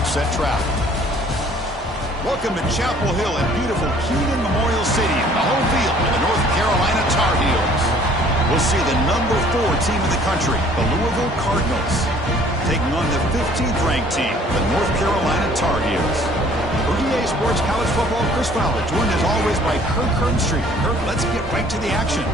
upset traffic. Welcome to Chapel Hill at beautiful Kenan Memorial Stadium, the home field of the North Carolina Tar Heels. We'll see the #4 team in the country, the Louisville Cardinals, taking on the 15th ranked team, the North Carolina Tar Heels. For EA Sports College Football, Chris Fowler, joined as always by Kirk Herbstreit. Kirk, let's get right to the action.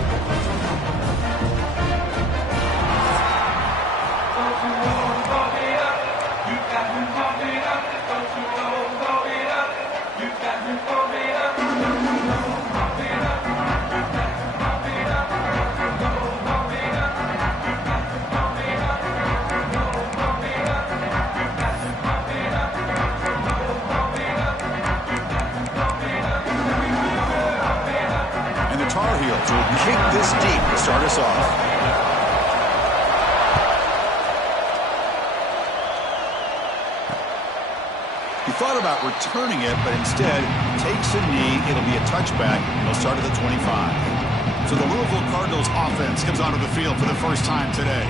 Kick this deep to start us off. He thought about returning it, but instead takes a knee. It'll be a touchback. He'll start at the 25. So the Louisville Cardinals offense comes onto the field for the first time today.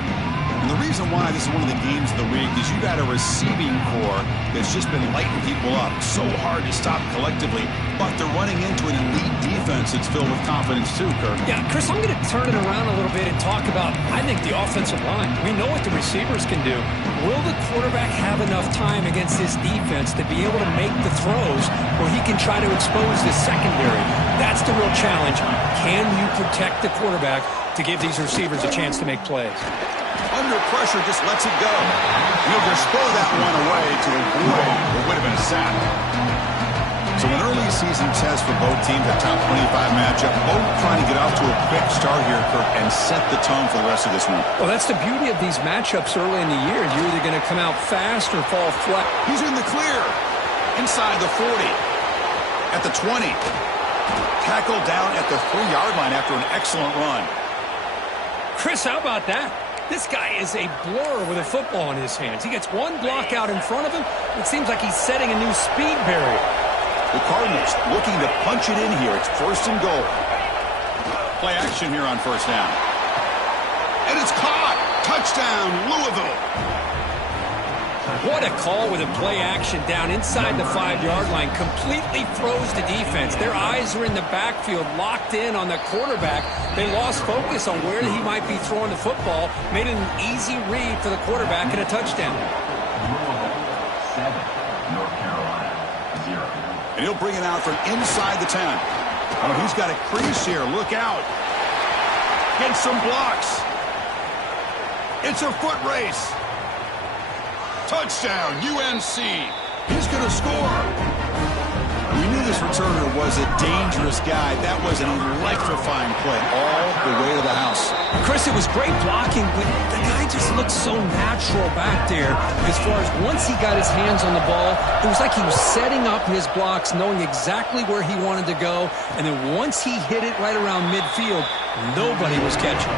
And the reason why this is one of the games of the week is you got a receiving core that's just been lighting people up. So hard to stop collectively, but they're running into an elite defense that's filled with confidence too, Kirk. Yeah, Chris, I'm going to turn it around a little bit and talk about, I think, the offensive line. We know what the receivers can do. Will the quarterback have enough time against this defense to be able to make the throws where he can try to expose the secondary? That's the real challenge. Can you protect the quarterback to give these receivers a chance to make plays? Under pressure, just lets it go. He'll just throw that one away to avoid what would have been a sack. So an early season test for both teams, a top 25 matchup. Both trying to get off to a quick start here, Kirk, and set the tone for the rest of this one. Well, that's the beauty of these matchups early in the year. You're either going to come out fast or fall flat. He's in the clear. Inside the 40. At the 20. Tackled down at the 3-yard line after an excellent run. Chris, how about that? This guy is a blur with a football in his hands. He gets one block out in front of him. It seems like he's setting a new speed barrier. The Cardinals looking to punch it in here. It's 1st and goal. Play action here on 1st down. And it's caught. Touchdown, Louisville. What a call with a play action down inside the 5-yard line. Completely froze the defense. Their eyes are in the backfield, locked in on the quarterback. They lost focus on where he might be throwing the football. Made it an easy read for the quarterback and a touchdown. North Carolina, 0. And he'll bring it out from inside the 10. Oh, he's got a crease here. Look out. Gets some blocks. It's a foot race. Touchdown, UNC. He's going to score. We knew this returner was a dangerous guy. That was an electrifying play all the way to the house. Chris, it was great blocking, but the guy just looked so natural back there. As far as once he got his hands on the ball, it was like he was setting up his blocks, knowing exactly where he wanted to go. And then once he hit it right around midfield, nobody was catching.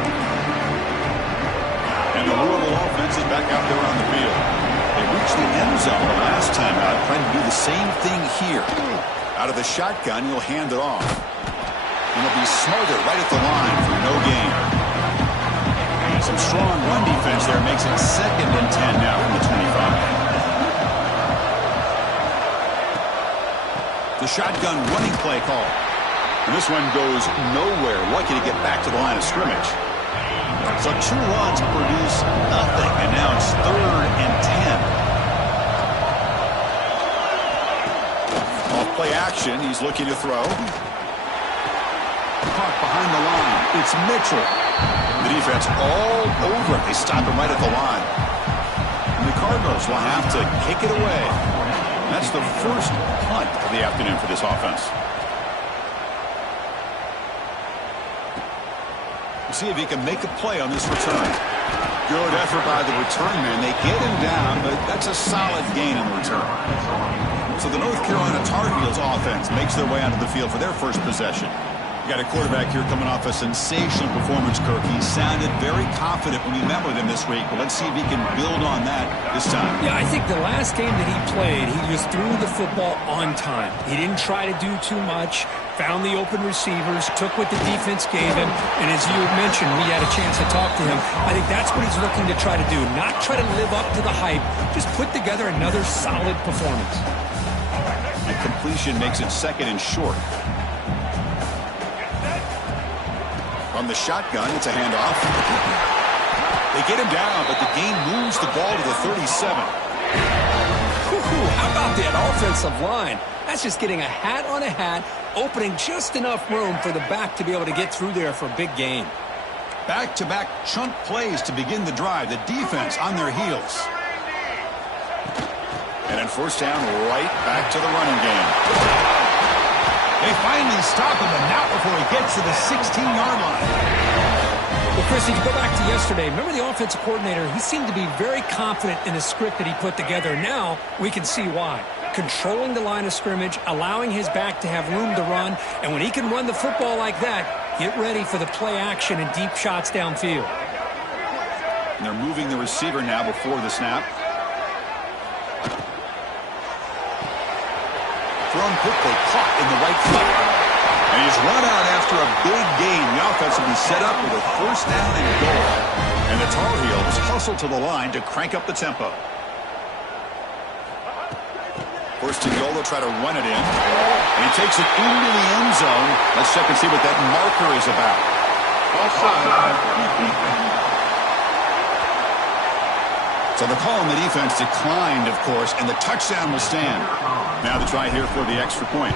And the Louisville offense is back out there on the field. They reached the end zone the last time out, trying to do the same thing here. Out of the shotgun, he'll hand it off. And he'll be smothered right at the line for no gain. Some strong run defense there makes it 2nd and 10 now from the 25. The shotgun running play call. And this one goes nowhere. Lucky to get back to the line of scrimmage. So 2 runs produce nothing, and now it's 3rd and 10. Off play action, he's looking to throw. Caught behind the line. It's Mitchell. The defense all over it. They stop him right at the line. And the Cardinals will have to kick it away. That's the first punt of the afternoon for this offense. See if he can make a play on this return. Good effort by the return man. They get him down, but that's a solid gain in the return. So the North Carolina Tar Heels offense makes their way onto the field for their first possession. Got a quarterback here coming off a sensational performance, Kirk. He sounded very confident when we met with him this week, but let's see if he can build on that this time. Yeah, I think the last game that he played, he just threw the football on time. He didn't try to do too much, found the open receivers, took what the defense gave him, and as you mentioned, we had a chance to talk to him. I think that's what he's looking to try to do, not try to live up to the hype, just put together another solid performance. The completion makes it second and short. From the shotgun, it's a handoff. They get him down, but the gain moves the ball to the 37. How about that offensive line? That's just getting a hat on a hat, opening just enough room for the back to be able to get through there for a big gain. Back-to-back chunk plays to begin the drive. The defense on their heels. And on first down, right back to the running game. They finally stop him, and not before he gets to the 16-yard line. Well, Chris, if you go back to yesterday, remember the offensive coordinator, he seemed to be very confident in the script that he put together. Now we can see why. Controlling the line of scrimmage, allowing his back to have room to run, and when he can run the football like that, get ready for the play action and deep shots downfield. And they're moving the receiver now before the snap. Thrown quickly, caught in the right foot. And he's run out after a big gain. The offense will be set up with a first down and goal. And the Tar Heels hustle to the line to crank up the tempo. First and goal, they'll try to run it in. And he takes it into the end zone. Let's check and see what that marker is about. Offside. So the call on the defense declined, of course, and the touchdown will stand. Now the try here for the extra point.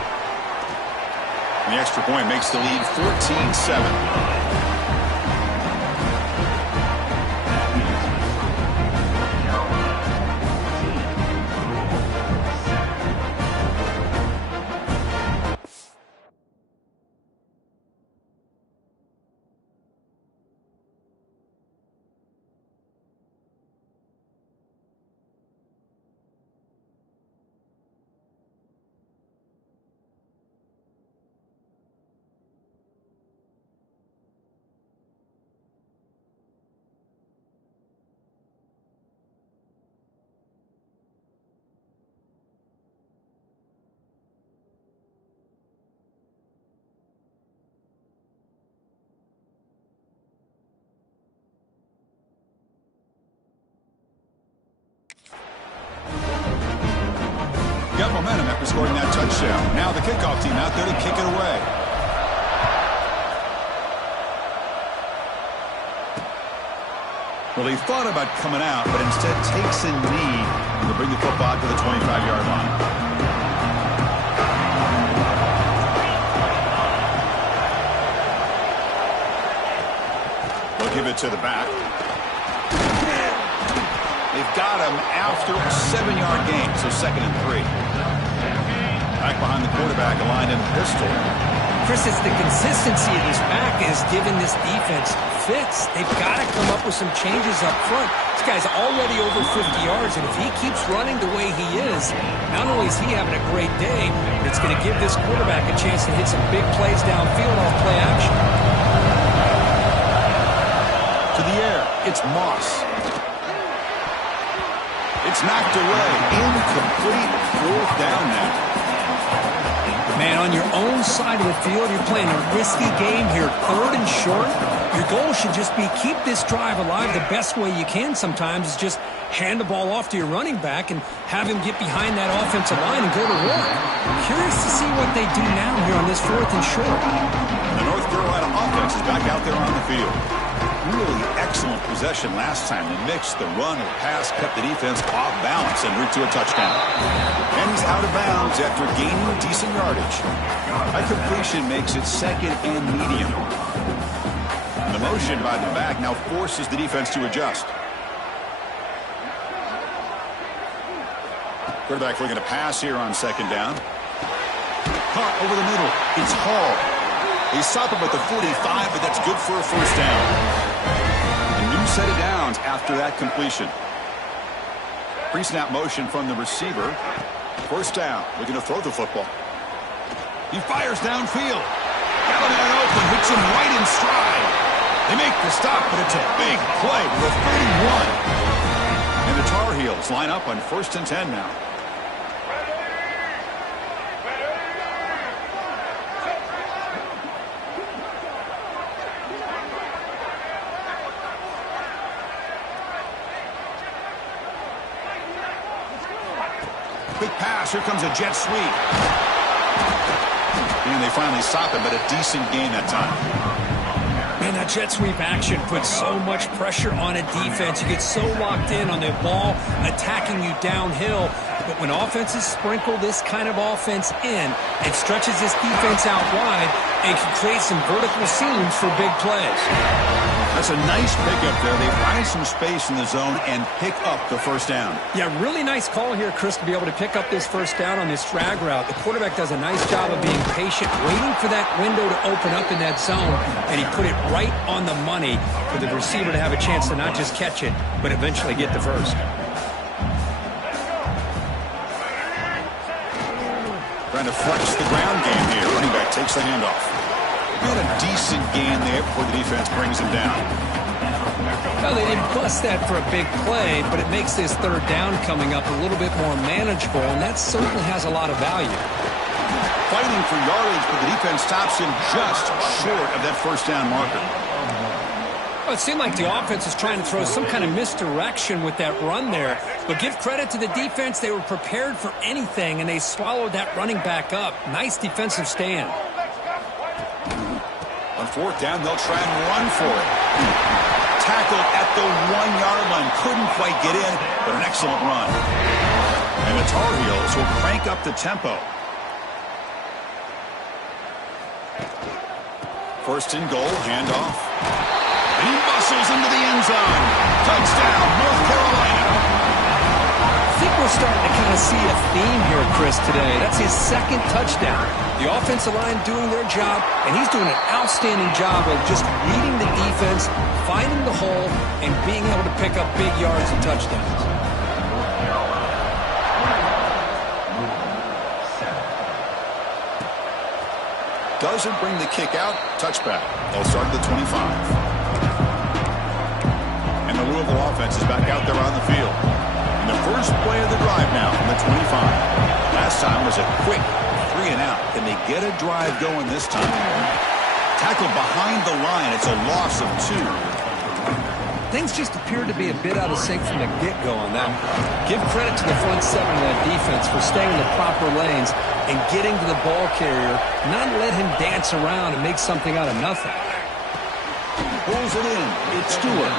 The extra point makes the lead 14-7. Got momentum after scoring that touchdown. Now the kickoff team out there to kick it away. Well, he thought about coming out, but instead takes a knee to bring the football to the 25-yard line. They'll give it to the back. They've got him after a 7-yard gain, so 2nd and 3. Back behind the quarterback, aligned in pistol. Chris, it's the consistency of this back is giving this defense fits. They've got to come up with some changes up front. This guy's already over 50 yards, and if he keeps running the way he is, not only is he having a great day, but it's going to give this quarterback a chance to hit some big plays downfield off play action. To the air, it's Moss. It's knocked away. Incomplete. 4th down now. Man, on your own side of the field, you're playing a risky game here. 3rd and short. Your goal should just be keep this drive alive the best way you can sometimes is just hand the ball off to your running back and have him get behind that offensive line and go to work. Curious to see what they do now here on this 4th and short. The North Carolina offense is back out there on the field. Really excellent possession last time. The mix, the run, or pass kept the defense off balance and route to a touchdown. And he's out of bounds after gaining decent yardage. A completion makes it 2nd and medium. The motion by the back now forces the defense to adjust. Quarterback looking to pass here on 2nd down. Caught over the middle. It's Hall. They stop him at the 45, but that's good for a first down. A new set of downs after that completion. Pre-snap motion from the receiver. First down. Looking to throw the football. He fires downfield. Got a man open, hits him right in stride. They make the stop, but it's a big play to the 31. And the Tar Heels line up on 1st and 10 now. Quick pass. Here comes a jet sweep. And they finally stop it, but a decent gain that time. Man, that jet sweep action puts so much pressure on a defense. You get so locked in on the ball attacking you downhill. But when offenses sprinkle this kind of offense in, it stretches this defense out wide and can create some vertical seams for big plays. That's a nice pickup there. They find some space in the zone and pick up the first down. Yeah, really nice call here, Chris, to be able to pick up this first down on this drag route. The quarterback does a nice job of being patient, waiting for that window to open up in that zone, and he put it right on the money for the receiver to have a chance to not just catch it, but eventually get the first. Trying to flex the ground game here. Running back takes the handoff. Got a decent gain there before the defense brings him down. Well, they didn't bust that for a big play, but it makes this third down coming up a little bit more manageable, and that certainly has a lot of value. Fighting for yardage, but the defense stops him just short of that first down marker. Well, it seemed like the offense is trying to throw some kind of misdirection with that run there, but give credit to the defense. They were prepared for anything, and they swallowed that running back up. Nice defensive stand. On 4th down, they'll try and run for it. Tackled at the 1-yard line. Couldn't quite get in, but an excellent run. And the Tar Heels will crank up the tempo. 1st and goal, handoff. And he bustles into the end zone. Touchdown, North Carolina. I think we're starting to kind of see a theme here, Chris, today. That's his 2nd touchdown. The offensive line doing their job, and he's doing an outstanding job of just reading the defense, finding the hole, and being able to pick up big yards and touchdowns. Doesn't bring the kick out. Touchback. They'll start at the 25. And the Louisville offense is back out there on the field. And the first play of the drive now from the 25. Last time was a quick 3 and out. Can they get a drive going this time? Tackled behind the line. It's a loss of 2. Things just appeared to be a bit out of sync from the get-go on that. Give credit to the front 7 of that defense for staying in the proper lanes and getting to the ball carrier, not let him dance around and make something out of nothing. Pulls it in. It's Stewart.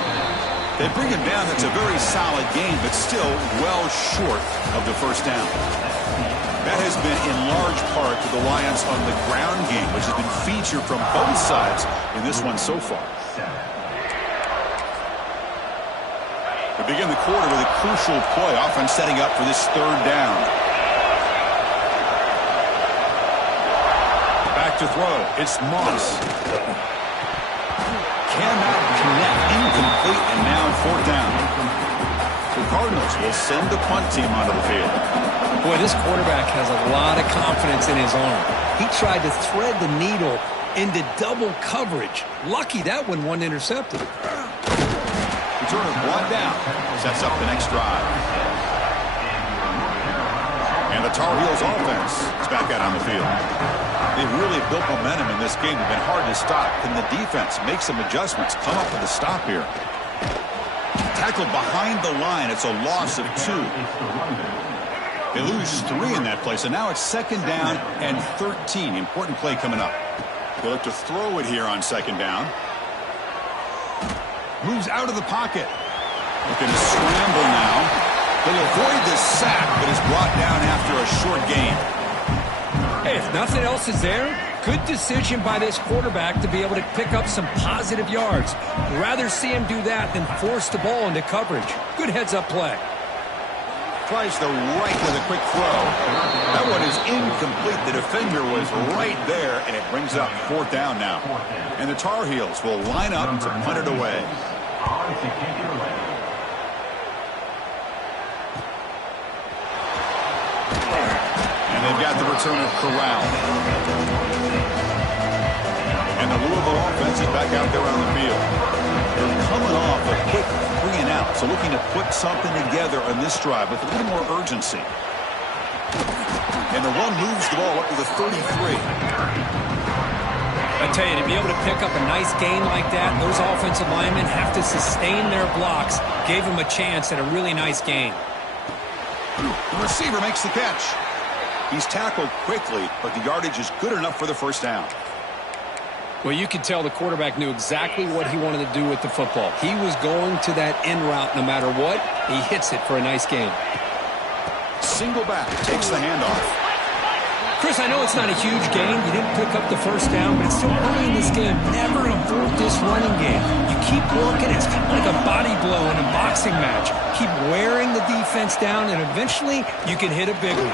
They bring him down. That's a very solid game, but still well short of the first down. That has been in large part to the Lions on the ground game, which has been featured from both sides in this one so far. We begin the quarter with a crucial play, offense setting up for this 3rd down. Back to throw. It's Moss. Cannot connect. Incomplete, and now 4th down. The Cardinals will send the punt team onto the field. Boy, this quarterback has a lot of confidence in his arm. He tried to thread the needle into double coverage. Lucky that one wasn't intercepted. Returner brought down. Sets up the next drive. And the Tar Heels offense is back out on the field. They've really built momentum in this game. It's been hard to stop. Can the defense make some adjustments? Come up with a stop here. Tackled behind the line. It's a loss of 2. They lose 3 in that play, so now it's 2nd down and 13. Important play coming up. They look to throw it here on 2nd down. Moves out of the pocket. Looking to scramble now. He'll avoid the sack, but is brought down after a short gain. Hey, if nothing else is there, good decision by this quarterback to be able to pick up some positive yards. I'd rather see him do that than force the ball into coverage. Good heads-up play. Tries the right with a quick throw. That one is incomplete. The defender was right there, and it brings up 4th down now. And the Tar Heels will line up to punt it away. And they've got the return of Corral. And the Louisville offense is back out there on the field. They're coming off a quick 3-and-out, so looking to put something together on this drive with a little more urgency. And the run moves the ball up to the 33. I tell you, to be able to pick up a nice gain like that, those offensive linemen have to sustain their blocks. Gave him a chance at a really nice gain. The receiver makes the catch. He's tackled quickly, but the yardage is good enough for the first down. Well, you could tell the quarterback knew exactly what he wanted to do with the football. He was going to that in route no matter what. He hits it for a nice gain. Single back, takes the handoff. Chris, I know it's not a huge gain. You didn't pick up the first down, but it's still early in this game. Never abort this running game. You keep working. It's kind of like a body blow in a boxing match. Keep wearing the defense down, and eventually you can hit a big one.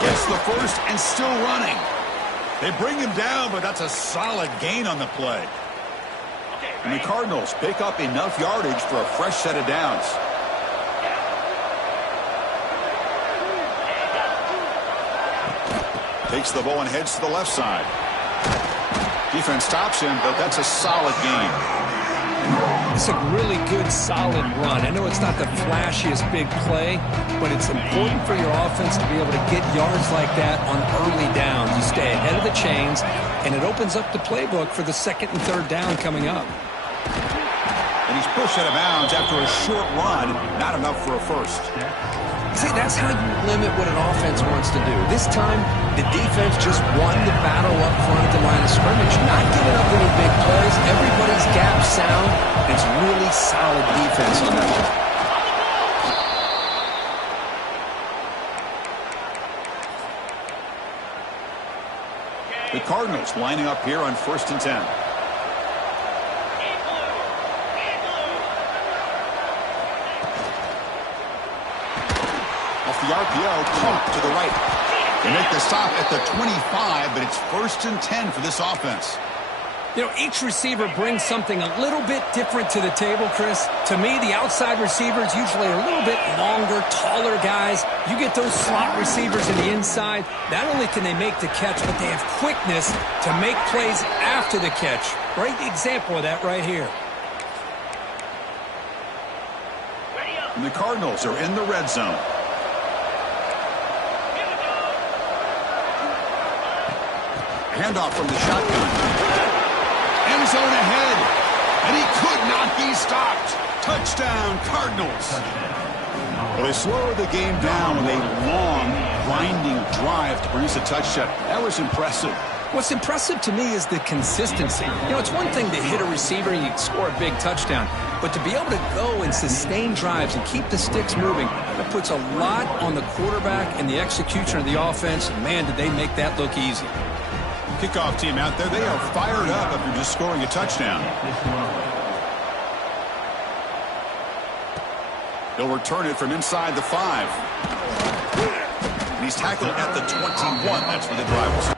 Gets the first and still running. They bring him down, but that's a solid gain on the play. And the Cardinals pick up enough yardage for a fresh set of downs. Takes the ball and heads to the left side. Defense stops him, but that's a solid gain. It's a really good, solid run. I know it's not the flashiest big play, but it's important for your offense to be able to get yards like that on early downs. You stay ahead of the chains, and it opens up the playbook for the second and third down coming up. And he's pushed out of bounds after a short run, not enough for a first. See, that's how you limit what an offense wants to do. This time, the defense just won the battle up front at the line of scrimmage, not giving up any big plays. Everybody's gap sound. It's really solid defense on that one. The Cardinals lining up here on 1st and 10. The RPO caught to the right. They make the stop at the 25, but it's 1st and 10 for this offense. You know, each receiver brings something a little bit different to the table, Chris. To me, the outside receivers usually are a little bit longer, taller guys. You get those slot receivers in the inside. Not only can they make the catch, but they have quickness to make plays after the catch. Great example of that right here. And the Cardinals are in the red zone. Handoff from the shotgun. End zone ahead. And he could not be stopped. Touchdown, Cardinals. Well, they slowed the game down with a long, grinding drive to produce a touchdown. That was impressive. What's impressive to me is the consistency. You know, it's one thing to hit a receiver and you score a big touchdown, but to be able to go and sustain drives and keep the sticks moving, that puts a lot on the quarterback and the execution of the offense. Man, did they make that look easy. Kickoff team out there, they are fired up after just scoring a touchdown. He'll return it from inside the 5. And he's tackled at the 21. That's where the drive was.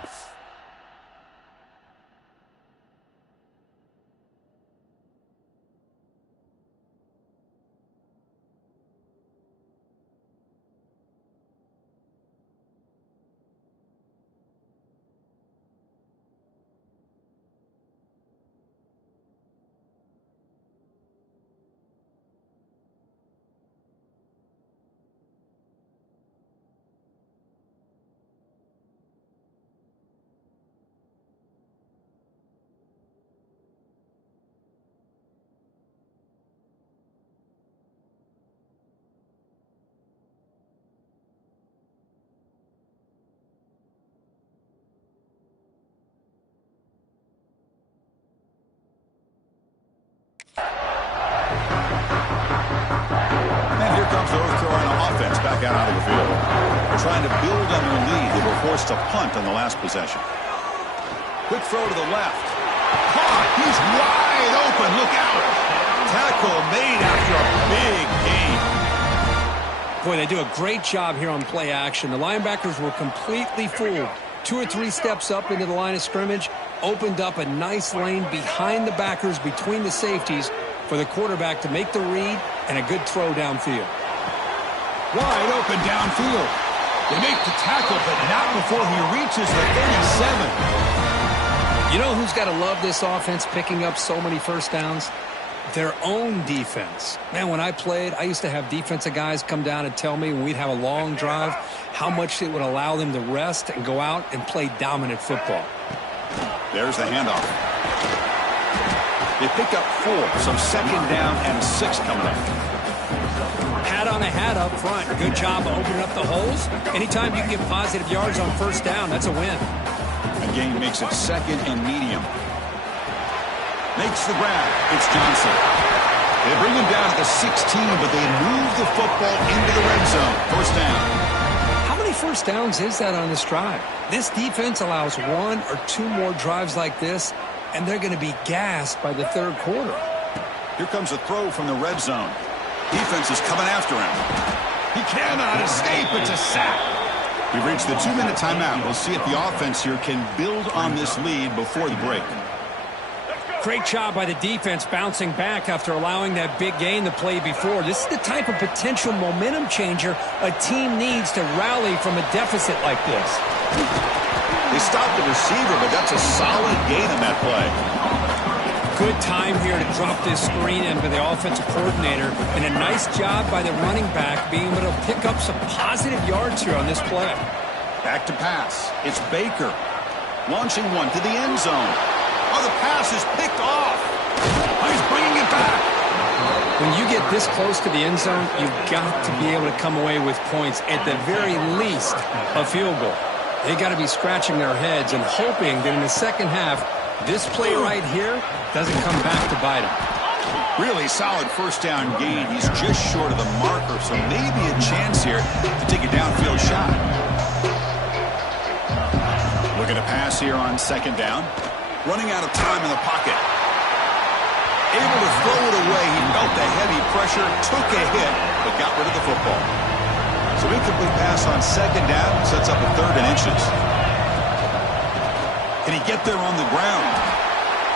Out of the field. They're trying to build on their lead. They were forced to punt on the last possession. Quick throw to the left. Caught. He's wide open. Look out. Tackle made after a big gain. Boy, they do a great job here on play action. The linebackers were completely fooled. 2 or 3 steps up into the line of scrimmage, opened up a nice lane behind the backers, between the safeties, for the quarterback to make the read and a good throw downfield. Wide open downfield. They make the tackle, but not before he reaches the 37. You know who's got to love this offense picking up so many first downs? Their own defense. Man, when I played, I used to have defensive guys come down and tell me when we'd have a long drive how much it would allow them to rest and go out and play dominant football. There's the handoff. They pick up 4, so second down and 6 coming up. Hat on a hat up front. Good job of opening up the holes. Anytime you can get positive yards on first down, that's a win. The game makes it second and medium. Makes the grab. It's Johnson. They bring him down at the 16, but they move the football into the red zone. First down. How many first downs is that on this drive? This defense allows 1 or 2 more drives like this, and they're going to be gassed by the third quarter. Here comes a throw from the red zone. Defense is coming after him. He cannot escape. It's a sack. We've reached the 2-minute timeout. We'll see if the offense here can build on this lead before the break. Great job by the defense bouncing back after allowing that big gain the play before. This is the type of potential momentum changer a team needs to rally from a deficit like this. They stopped the receiver, but that's a solid gain on that play. Good time here to drop this screen in by the offensive coordinator, and a nice job by the running back being able to pick up some positive yards here on this play. Back to pass. It's Baker. Launching one to the end zone. Oh, the pass is picked off. Oh, he's bringing it back. When you get this close to the end zone, you've got to be able to come away with points, at the very least, a field goal. They got to be scratching their heads and hoping that in the second half, this play right here doesn't come back to bite them. Really solid first down gain. He's just short of the marker, so maybe a chance here to take a downfield shot. Looking to pass here on second down. Running out of time in the pocket. Able to throw it away. He felt the heavy pressure, took a hit, but got rid of the football. So incomplete pass on second down, sets up a 3rd and inches. Can he get there on the ground?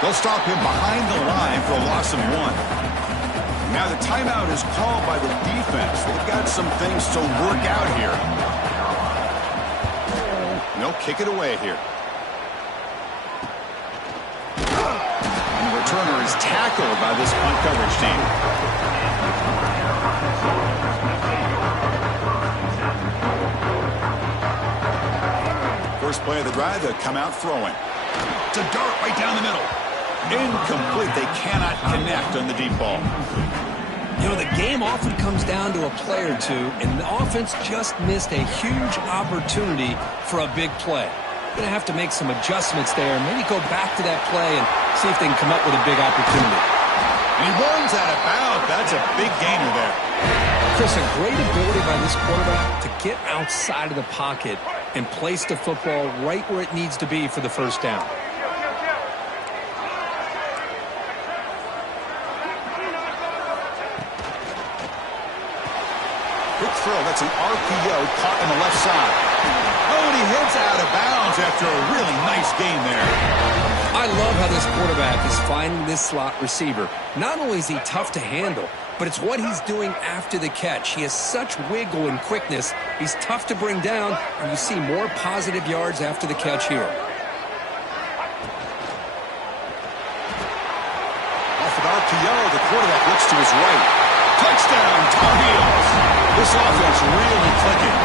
They'll stop him behind the line for a loss of 1. Now the timeout is called by the defense. They've got some things to work out here. And they'll kick it away here. Returner is tackled by this punt coverage team. First play of the drive, they'll come out throwing. It's a dart right down the middle. Incomplete. They cannot connect on the deep ball. You know, the game often comes down to a play or two, and the offense just missed a huge opportunity for a big play. Going to have to make some adjustments there. Maybe go back to that play and see if they can come up with a big opportunity. And he runs out of bounds. That's a big gainer there. Chris, a great ability by this quarterback to get outside of the pocket and place the football right where it needs to be for the first down. Quick throw. That's an RPO caught on the left side. Oh, and he hits out of bounds after a really nice game there. I love how this quarterback is finding this slot receiver. Not only is he tough to handle, but it's what he's doing after the catch. He has such wiggle and quickness. He's tough to bring down, and you see more positive yards after the catch here. Off an RPO, the quarterback looks to his right. Touchdown, Tar Heels. This offense really clicking.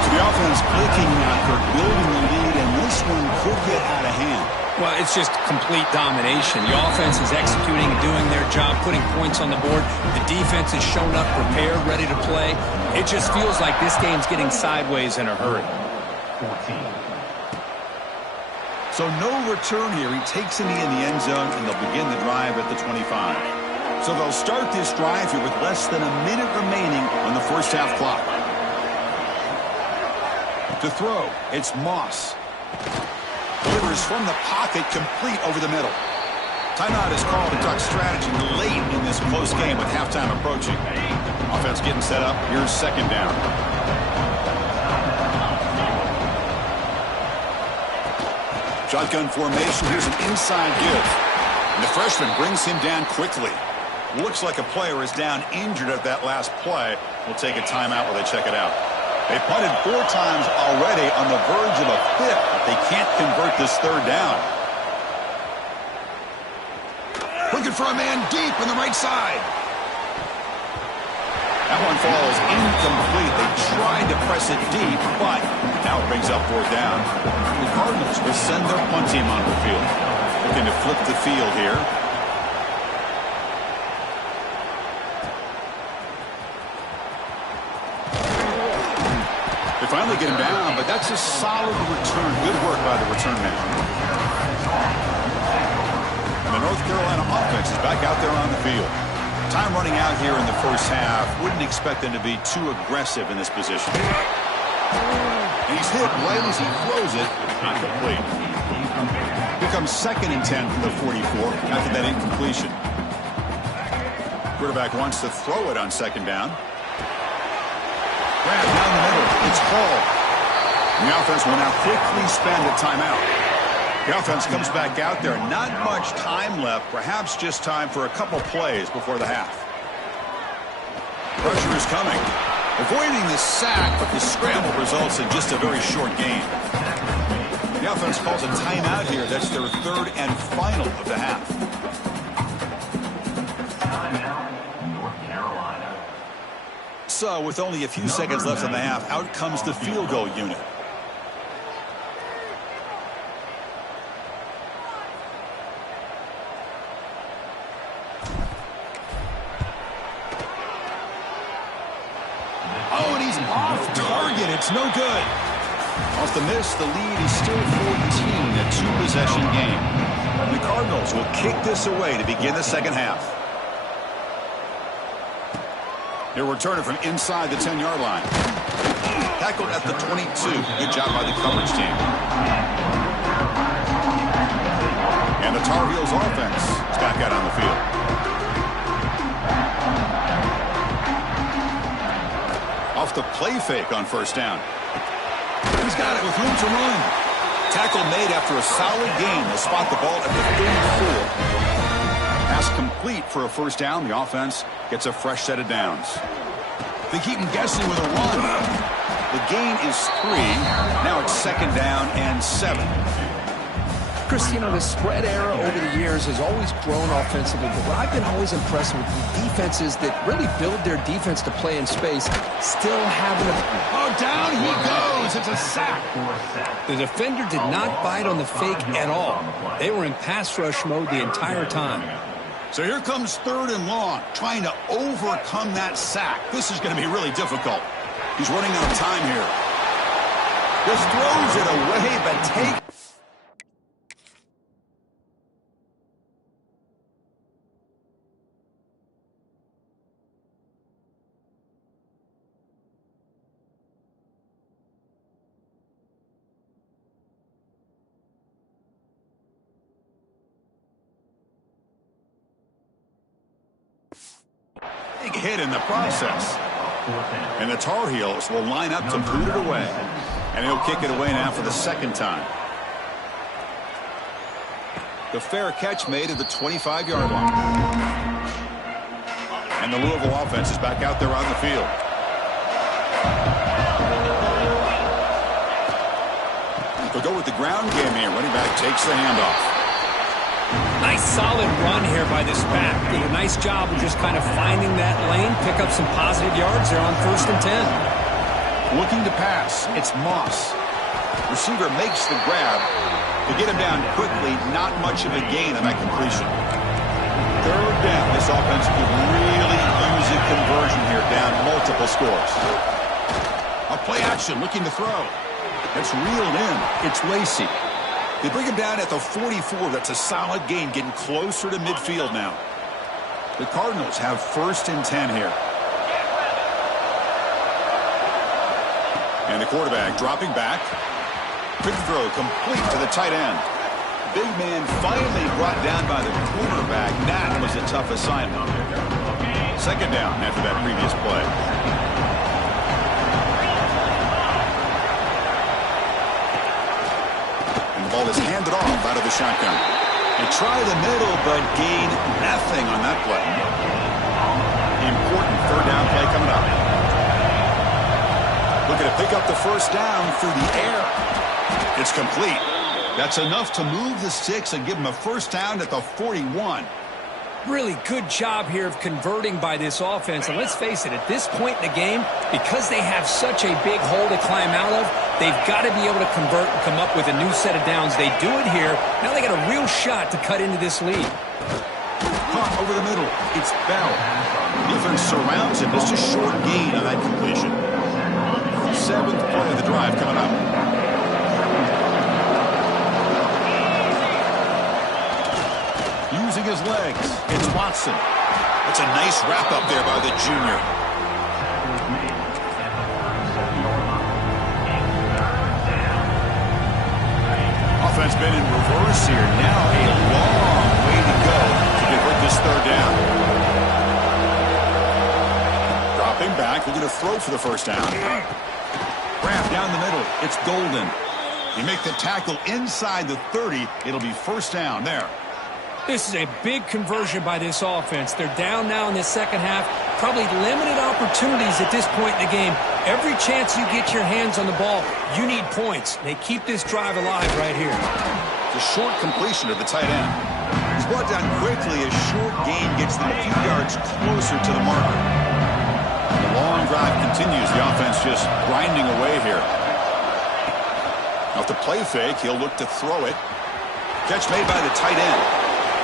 So the offense clicking now, Kirk, building the lead, and this one could get out of hand. Well, it's just complete domination. The offense is executing and doing their job, putting points on the board. The defense has shown up prepared, ready to play. It just feels like this game's getting sideways in a hurry. 14. So no return here. He takes a knee in the end zone, and they'll begin the drive at the 25. So they'll start this drive here with less than a minute remaining on the first half clock. To throw, it's Moss. Delivers from the pocket, complete over the middle. Timeout is called to talk strategy late in this close game with halftime approaching. Offense getting set up. Here's second down. Shotgun formation. Here's an inside give. And the freshman brings him down quickly. Looks like a player is down injured at that last play. We'll take a timeout while they check it out. They punted 4 times already, on the verge of a 5th. They can't convert this 3rd down. Looking for a man deep on the right side. That one falls incomplete. They tried to press it deep, but now it brings up 4th down. The Cardinals will send their punt team onto the field. Looking to flip the field here. They finally get him down, but that's a solid return. Good work by the return man. And the North Carolina offense is back out there on the field. Time running out here in the first half. Wouldn't expect them to be too aggressive in this position. And he's hit right as he throws it. Not complete. Becomes 2nd and 10 from the 44 after that incompletion. Quarterback wants to throw it on 2nd down. Grab down the middle. It's called. The offense will now quickly spend a timeout. The offense comes back out there. Not much time left. Perhaps just time for a couple plays before the half. Pressure is coming. Avoiding the sack, but the scramble results in just a very short gain. The offense calls a timeout here. That's their 3rd and final of the half. North Carolina. So, with only a few seconds left in the half, out comes the field goal unit. It's no good. Off the miss, the lead is still 14, a 2-possession game. The Cardinals will kick this away to begin the second half. They're returning from inside the 10-yard line. Tackled at the 22. Good job by the coverage team. And the Tar Heels offense is back out on the field. Off the play fake on 1st down. He's got it with room to run. Tackle made after a solid gain. They'll spot the ball at the 34. Pass complete for a 1st down. The offense gets a fresh set of downs. They keep him guessing with a run. The gain is 3. Now it's 2nd down and 7. Chris, you know, the spread era over the years has always grown offensively, but what I've been always impressed with the defenses that really build their defense to play in space still having a... Oh, down he goes. It's a sack. The defender did not bite on the fake at all. They were in pass rush mode the entire time. So here comes 3rd and long, trying to overcome that sack. This is going to be really difficult. He's running out of time here. Just throws it away, but take... Big hit in the process. And the Tar Heels will line up to boot it away. And he'll kick it away now for the 2nd time. The fair catch made at the 25-yard line. And the Louisville offense is back out there on the field. They'll go with the ground game here. Running back takes the handoff. Nice solid run here by this back. Did a nice job of just kind of finding that lane, pick up some positive yards there on 1st and 10. Looking to pass. It's Moss. Receiver makes the grab. To get him down quickly, not much of a gain on that completion. 3rd down. This offense could really use a conversion here, down multiple scores. A play action, looking to throw. That's reeled in. It's Lacey. They bring him down at the 44. That's a solid gain, getting closer to midfield now. The Cardinals have 1st and 10 here. And the quarterback dropping back. Quick throw complete to the tight end. Big man finally brought down by the quarterback. That was a tough assignment. 2nd down after that previous play. Ball is handed off out of the shotgun. They try the middle, but gain nothing on that play. Important 3rd down play coming up. The Looking to pick up the first down through the air. It's complete. That's enough to move the sticks and give them a first down at the 41. Really good job here of converting by this offense. And let's face it, at this point in the game, because they have such a big hole to climb out of, they've got to be able to convert and come up with a new set of downs. They do it here. Now they got a real shot to cut into this lead. Caught over the middle. It's Bell. Defense surrounds him. Just a short gain on that completion. 7th play of the drive coming up. Using his legs, it's Watson. That's a nice wrap up there by the junior. Offense been in reverse here. Now a long way to go to convert this third down. Dropping back, looking to throw for the first down. Wrap down the middle. It's Golden. You make the tackle inside the 30. It'll be first down there. This is a big conversion by this offense. They're down now in the second half. Probably limited opportunities at this point in the game. Every chance you get your hands on the ball, you need points. They keep this drive alive right here. The short completion to the tight end. He's brought down quickly. A short gain gets them a few yards closer to the marker. The long drive continues. The offense just grinding away here. Off the play fake, he'll look to throw it. Catch made by the tight end.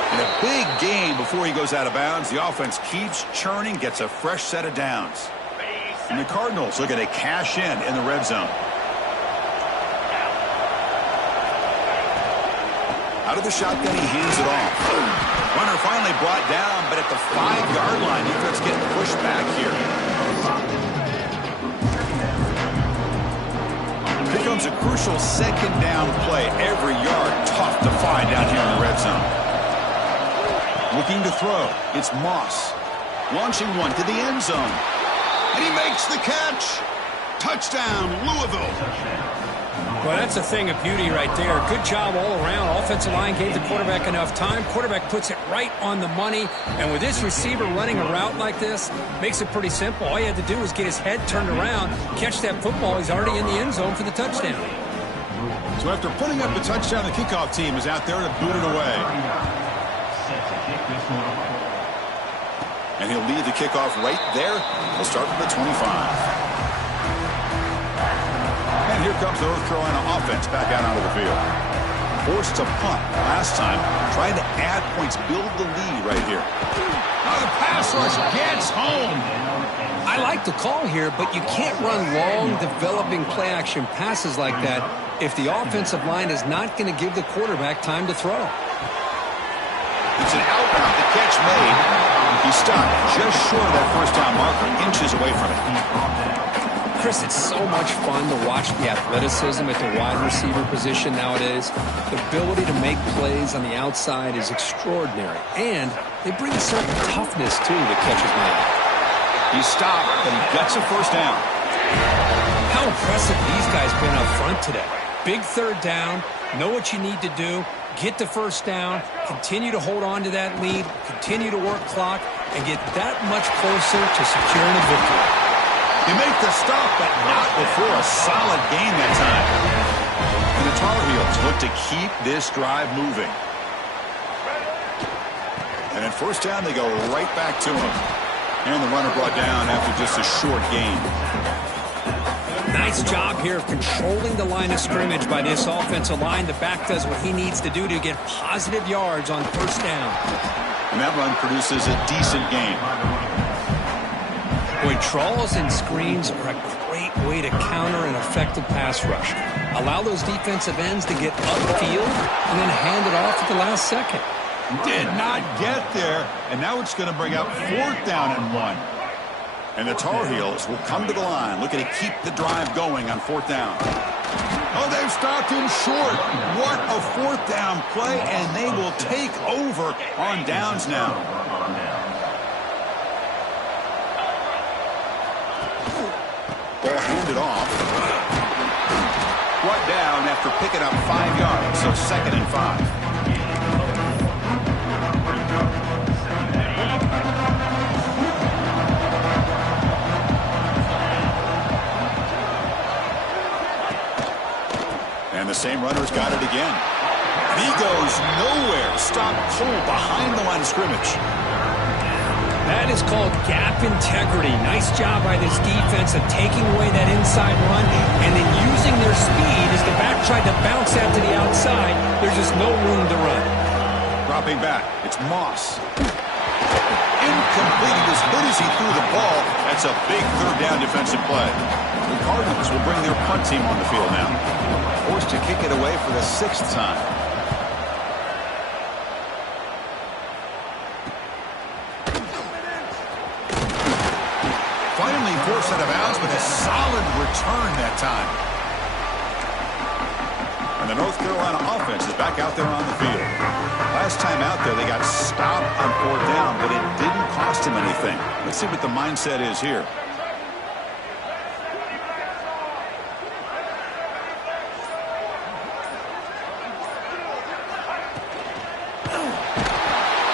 And a big gain before he goes out of bounds. The offense keeps churning, gets a fresh set of downs. And the Cardinals looking to cash in the red zone. Out of the shotgun, he hands it off. Runner finally brought down, but at the 5-yard line, defense getting pushed back here. Here comes a crucial second down play. Every yard tough to find down here in the red zone. Looking to throw. It's Moss. Launching one to the end zone. And he makes the catch. Touchdown, Louisville. Well, that's a thing of beauty right there. Good job all around. Offensive line gave the quarterback enough time. Quarterback puts it right on the money. And with this receiver running a route like this, makes it pretty simple. All you had to do was get his head turned around, catch that football. He's already in the end zone for the touchdown. So after putting up the touchdown, the kickoff team is out there to boot it away. And he'll lead the kickoff right there. He'll start from the 25. And here comes the North Carolina offense back out onto the field. Forced to punt last time, trying to add points, build the lead right here. Oh, the pass rush gets home. I like the call here, but you can't run long, developing play-action passes like that if the offensive line is not going to give the quarterback time to throw. It's an outbound. The catch made. He stopped just short of that first down marker, inches away from it. Chris, it's so much fun to watch the athleticism at the wide receiver position nowadays. The ability to make plays on the outside is extraordinary. And they bring a certain toughness, too, that catches my eye. He stopped, but he gets a first down. How impressive these guys been up front today. Big third down, know what you need to do, get the first down, continue to hold on to that lead, continue to work clock, and get that much closer to securing a victory. They make the stop, but not before a solid gain that time. And the Tar Heels look to keep this drive moving. And at first down, they go right back to him. And the runner brought down after just a short gain. Nice job here of controlling the line of scrimmage by this offensive line. The back does what he needs to do to get positive yards on first down. And that run produces a decent gain. Boy, draws and screens are a great way to counter an effective pass rush. Allow those defensive ends to get upfield and then hand it off at the last second. Did not get there, and now it's going to bring up 4th down and 1. And the Tar Heels will come to the line, looking to keep the drive going on 4th down. Oh, they've stopped him short. What a 4th down play, and they will take over on downs now. Ball handed off. Brought down after picking up 5 yards, so 2nd and 5. And the same runner's got it again. And he goes nowhere. Stopped cold behind the line of scrimmage. That is called gap integrity. Nice job by this defense of taking away that inside run and then using their speed as the back tried to bounce out to the outside. There's just no room to run. Dropping back, it's Moss. Incomplete. He was hit as he threw the ball. That's a big third down defensive play. The Cardinals will bring their punt team on the field now. Forced to kick it away for the 6th time. Finally forced out of bounds, but a solid return that time. And the North Carolina offense is back out there on the field. Last time out there, they got stopped on 4th down, but it didn't cost him anything. Let's see what the mindset is here.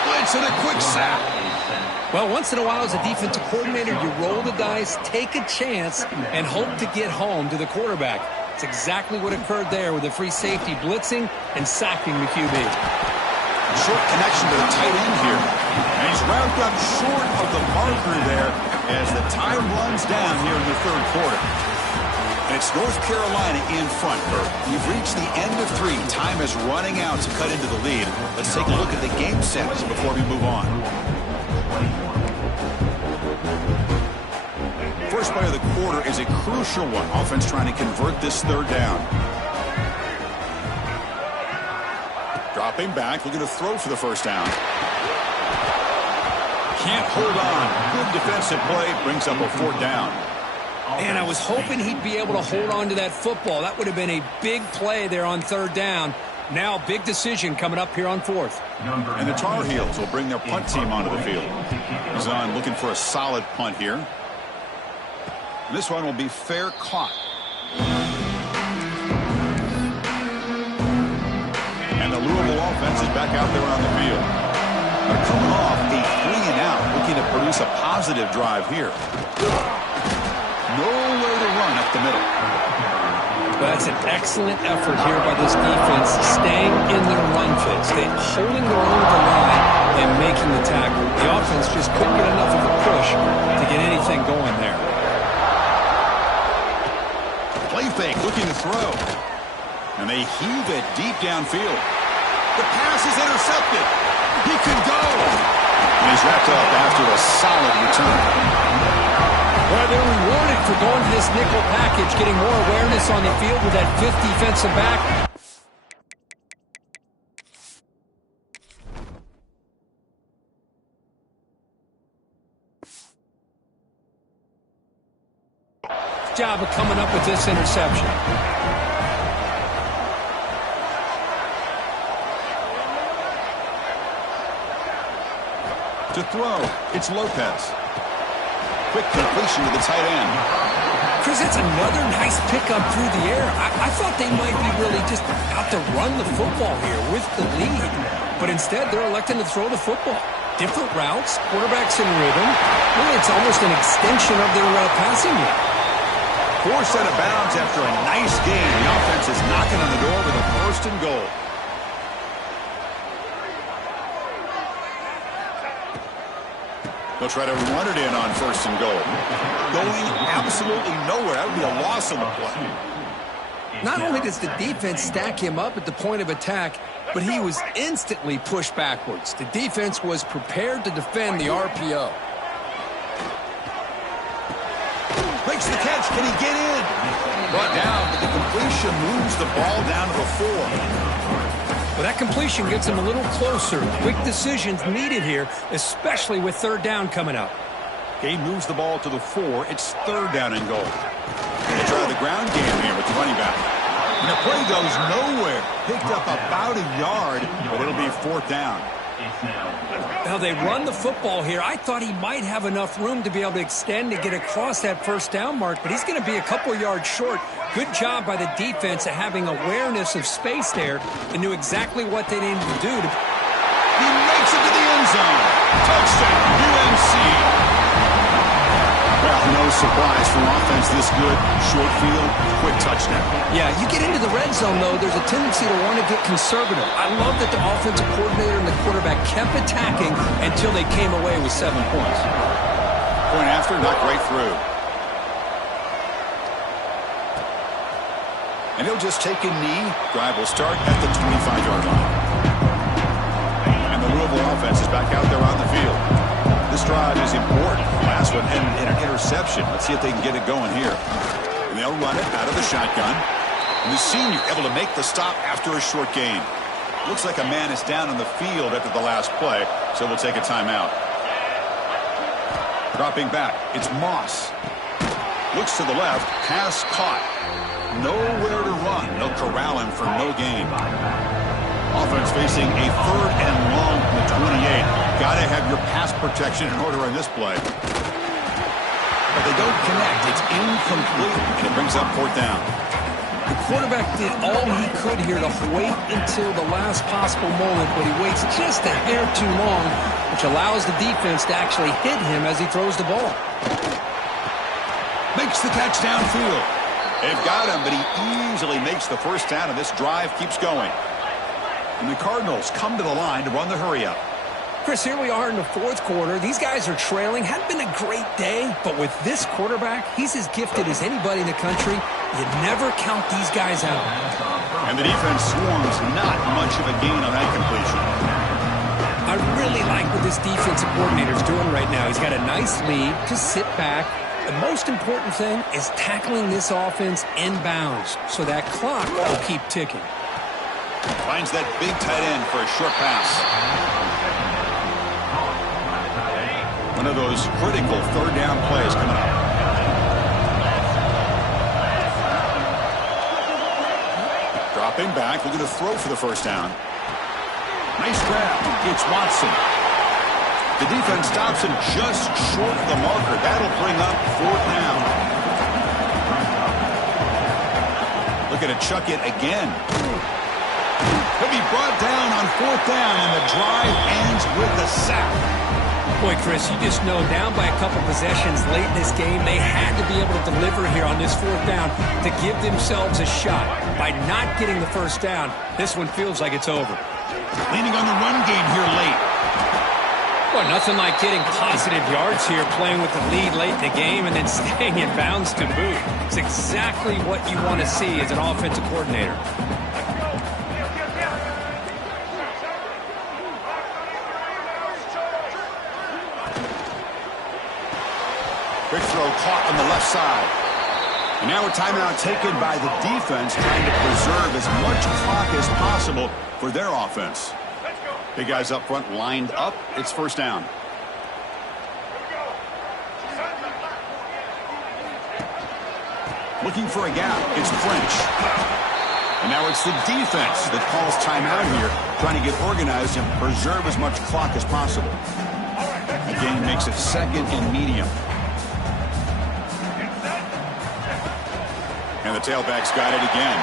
Blitz and a quick sack. Well, once in a while as a defensive coordinator, you roll the dice, take a chance, and hope to get home to the quarterback. It's exactly what occurred there with the free safety blitzing and sacking the QB. Short connection to the tight end here. And he's rounded up short of the marker there as the time runs down here in the 3rd quarter. And it's North Carolina in front, Bert. We've reached the end of 3. Time is running out to cut into the lead. Let's take a look at the game sets before we move on. First play of the quarter is a crucial one. Offense trying to convert this 3rd down. Dropping back, looking to throw for the 1st down. Can't hold on. Good defensive play, brings up a 4th down. And I was hoping he'd be able to hold on to that football. That would have been a big play there on 3rd down. Now, big decision coming up here on 4th. And the Tar Heels will bring their punt team onto the field. He's on looking for a solid punt here. And this one will be fair caught. And the Louisville offense is back out there on the field. They're coming off a 3-and-out, looking to produce a positive drive here. Nowhere to run up the middle. That's an excellent effort here by this defense, staying in their run fits, holding their own to the line and making the tackle. The offense just couldn't get enough of a push to get anything going there. Play fake, looking to throw. And they heave it deep downfield. The pass is intercepted. He can go. And he's wrapped up after a solid return. Well, they're rewarded for going to this nickel package, getting more awareness on the field with that 5th defensive back. Job of coming up with this interception. To throw, it's Lopez. Quick completion to the tight end. Chris, that's another nice pickup through the air. I thought they might be really just out to run the football here with the lead. But instead, they're electing to throw the football. Different routes, quarterbacks in rhythm. Really, it's almost an extension of their passing game. Forced out of bounds after a nice game. The offense is knocking on the door with a 1st and goal. They'll try to run it in on 1st and goal. Going absolutely nowhere. That would be a loss on the play. Not only does the defense stack him up at the point of attack, but he was instantly pushed backwards. The defense was prepared to defend the RPO. Makes the catch. Can he get in? Brought down, but the completion moves the ball down to the 4. Well, that completion gets him a little closer. Quick decisions needed here, especially with 3rd down coming up. He moves the ball to the 4. It's 3rd down and goal. They try the ground game here with the running back. And the play goes nowhere. Picked up about a yard, but it'll be 4th down. Now they run the football here. I thought he might have enough room to be able to extend to get across that 1st down mark, but he's going to be a couple yards short. Good job by the defense at having awareness of space there and knew exactly what they needed to do. He makes it to the end zone. Touchdown, UNC. Well, no surprise from offense this good. Short field, quick touchdown. Yeah, you get into the red zone, though, there's a tendency to want to get conservative. I love that the offensive coordinator and the quarterback kept attacking until they came away with 7 points. Point after, knocked right through. And he'll just take a knee. Drive will start at the 25-yard line. And the Louisville offense is back out there on the field. This drive is important. Last one ended in an interception. Let's see if they can get it going here. And they'll run it out of the shotgun. And the senior able to make the stop after a short gain. Looks like a man is down on the field after the last play, so we'll take a timeout. Dropping back, it's Moss. Looks to the left, pass caught. Nowhere to run. They'll corral him for no gain. Offense facing a 3rd and long from the 28. Got to have your pass protection in order on this play. But they don't connect. It's incomplete, and it brings up 4th down. The quarterback did all he could here to wait until the last possible moment, but he waits just a hair too long, which allows the defense to actually hit him as he throws the ball. Makes the catch downfield. They've got him, but he easily makes the first down, and this drive keeps going. And the Cardinals come to the line to run the hurry-up. Chris, here we are in the 4th quarter. These guys are trailing. Hadn't been a great day, but with this quarterback, he's as gifted as anybody in the country. You never count these guys out. And the defense swarms, not much of a gain on that completion. I really like what this defensive coordinator's doing right now. He's got a nice lead. Just sit back. The most important thing is tackling this offense inbounds so that clock will keep ticking. Finds that big tight end for a short pass. One of those critical 3rd down plays coming up. Dropping back, looking to throw for the 1st down. Nice grab. It's Watson. The defense stops him just short of the marker. That'll bring up 4th down. Looking to chuck it again. He'll be brought down on 4th down, and the drive ends with the sack. Boy, Chris, you just know down by a couple possessions late in this game, they had to be able to deliver here on this 4th down to give themselves a shot. By not getting the 1st down, this one feels like it's over. Leaning on the run game here late. Well, nothing like getting positive yards here, playing with the lead late in the game and then staying in bounds to boot. It's exactly what you want to see as an offensive coordinator. Quick throw caught on the left side. And now a timeout taken by the defense, trying to preserve as much clock as possible for their offense. Big guys up front lined up. It's 1st down. Looking for a gap. It's French. And now it's the defense that calls timeout here, trying to get organized and preserve as much clock as possible. The game makes it 2nd and medium. And the tailback's got it again.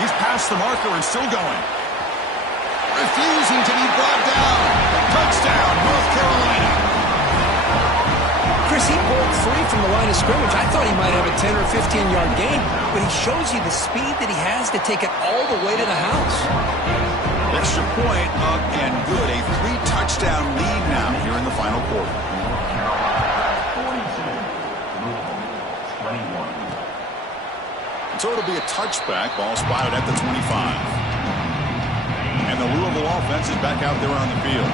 He's past the marker and still going. Refusing to be brought down. Touchdown, North Carolina. Chris, he broke free from the line of scrimmage. I thought he might have a 10 or 15-yard gain, but he shows you the speed that he has to take it all the way to the house. Extra point up and good. A 3-touchdown lead now here in the final quarter. So it'll be a touchback. Ball spotted at the 25. And the Louisville offense is back out there on the field.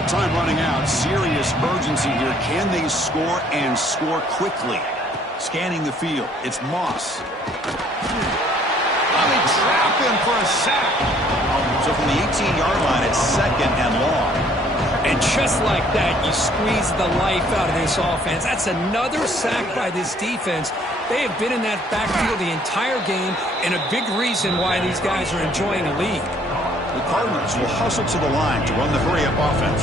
The time running out. Serious urgency here. Can they score and score quickly? Scanning the field. It's Moss. They trap him for a sack. So from the 18-yard line, it's 2nd and long. And just like that, you squeeze the life out of this offense. That's another sack by this defense. They have been in that backfield the entire game, and a big reason why these guys are enjoying a lead. The Cardinals will hustle to the line to run the hurry-up offense.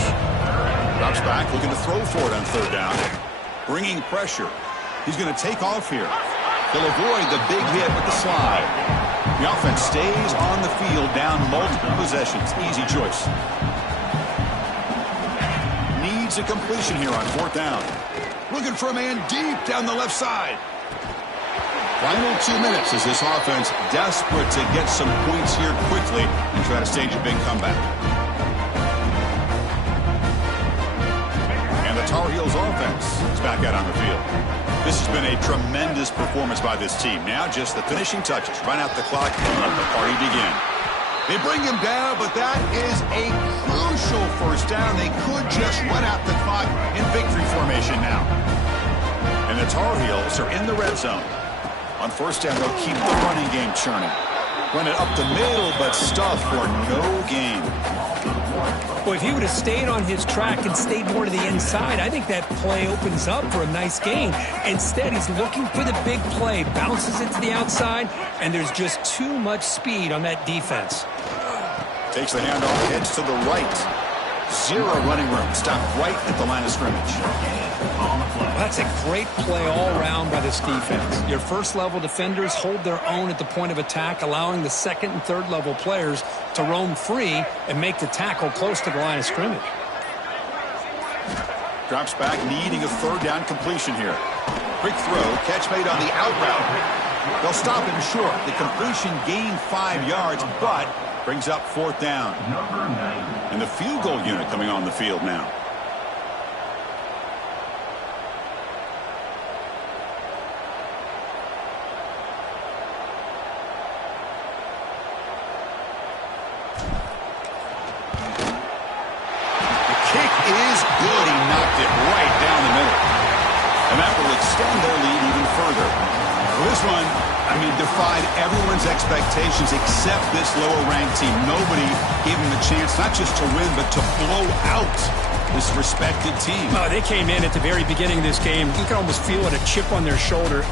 Drops back, looking to throw for it on 3rd down. Bringing pressure. He's going to take off here. He'll avoid the big hit with the slide. The offense stays on the field down multiple possessions. Easy choice. Needs a completion here on 4th down. Looking for a man deep down the left side. Final 2 minutes as this offense desperate to get some points here quickly and try to stage a big comeback. And the Tar Heels offense is back out on the field. This has been a tremendous performance by this team. Now just the finishing touches. Run out the clock and let the party begin. They bring him down, but that is a crucial first down. They could just run out the clock In victory formation now. And the Tar Heels are in the red zone. On first down, they'll keep the running game churning. Run it up the middle, but stuff for no gain. Well, if he would have stayed on his track and stayed more to the inside, I think that play opens up for a nice gain. Instead, he's looking for the big play, bounces it to the outside, and there's just too much speed on that defense. Takes the handoff, heads to the right. Zero running room. Stop right at the line of scrimmage. Well, that's a great play all around by this defense. Your first-level defenders hold their own at the point of attack, allowing the second and third-level players to roam free and make the tackle close to the line of scrimmage. Drops back, needing a third down completion here. Quick throw, catch made on the out route. They'll stop him short. The completion gained 5 yards, but brings up fourth down. And the field goal unit coming on the field now. Kick is good. He knocked it right down the middle. And that will extend their lead even further. Well, this one, I mean, defied everyone's expectations except this lower-ranked team. Nobody gave them a chance not just to win, but to blow out this respected team. They came in at the very beginning of this game. You can almost feel it, a chip on their shoulder.